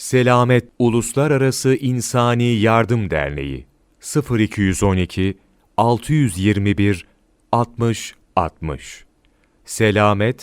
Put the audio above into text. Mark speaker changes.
Speaker 1: Selamet Uluslararası İnsani Yardım Derneği 0212 621 60 60 selamet.org.tr